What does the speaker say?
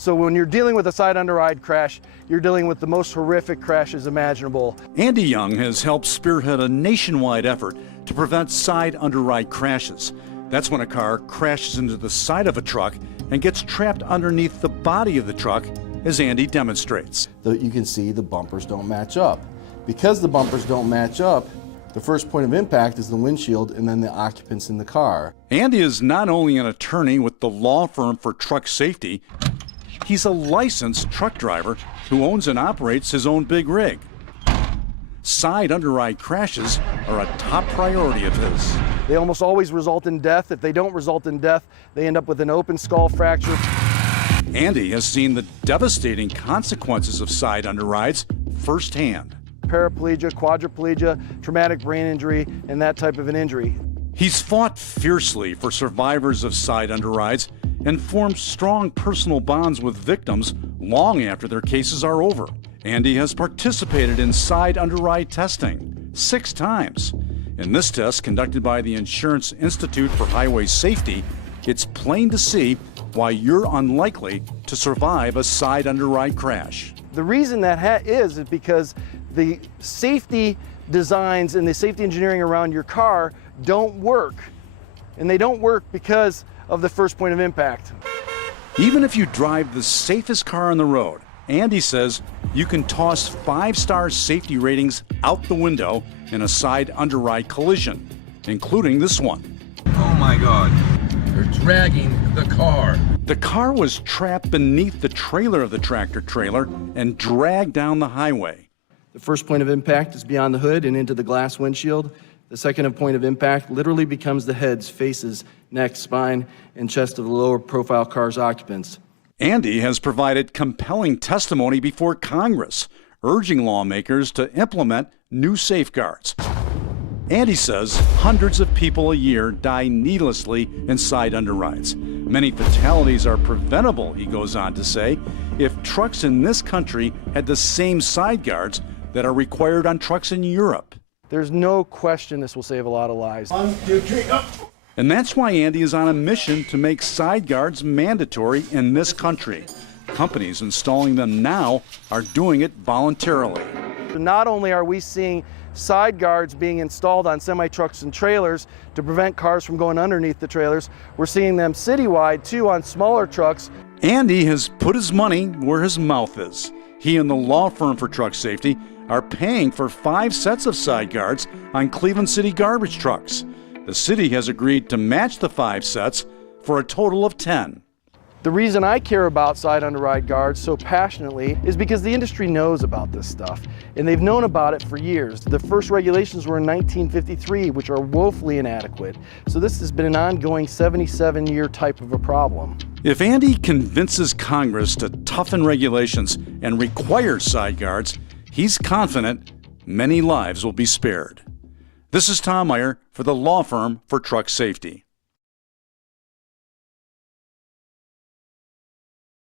So when you're dealing with a side underride crash, you're dealing with the most horrific crashes imaginable. AngelWIng has helped spearhead a nationwide effort to prevent side underride crashes. That's when a car crashes into the side of a truck and gets trapped underneath the body of the truck, as Andy demonstrates. You can see the bumpers don't match up. Because the bumpers don't match up, the first point of impact is the windshield and then the occupants in the car. Andy is not only an attorney with the law firm for truck safety, he's a licensed truck driver who owns and operates his own big rig. Side underride crashes are a top priority of his. They almost always result in death. If they don't result in death, they end up with an open skull fracture. Andy has seen the devastating consequences of side underrides firsthand. Paraplegia, quadriplegia, traumatic brain injury, and that type of an injury. He's fought fiercely for survivors of side underrides and formed strong personal bonds with victims long after their cases are over. Andy has participated in side underride testing 6 times. In this test conducted by the Insurance Institute for Highway Safety, it's plain to see why you're unlikely to survive a side underride crash. The reason that is because the safety designs and the safety engineering around your car don't work. And they don't work because of the first point of impact. Even if you drive the safest car on the road, Andy says you can toss 5-star safety ratings out the window in a side underride collision, including this one. Oh my God, they're dragging the car. The car was trapped beneath the trailer of the tractor trailer and dragged down the highway. The first point of impact is beyond the hood and into the glass windshield. The second point of impact literally becomes the heads, faces, neck, spine, and chest of the lower profile car's occupants. Andy has provided compelling testimony before Congress, urging lawmakers to implement new safeguards. Andy says hundreds of people a year die needlessly in side underrides. Many fatalities are preventable, he goes on to say, if trucks in this country had the same side guards that are required on trucks in Europe. There's no question this will save a lot of lives. 1, 2, 3, up! And that's why Andy is on a mission to make side guards mandatory in this country. Companies installing them now are doing it voluntarily. Not only are we seeing side guards being installed on semi-trucks and trailers to prevent cars from going underneath the trailers, we're seeing them citywide too on smaller trucks. Andy has put his money where his mouth is. He and the law firm for truck safety are paying for 5 sets of side guards on Cleveland City garbage trucks. The city has agreed to match the 5 sets for a total of 10. The reason I care about side underride guards so passionately is because the industry knows about this stuff, and they've known about it for years. The first regulations were in 1953, which are woefully inadequate. So this has been an ongoing 77-year type of a problem. If Andy convinces Congress to toughen regulations and require side guards, he's confident many lives will be spared. This is Tom Meyer for the law firm for truck safety.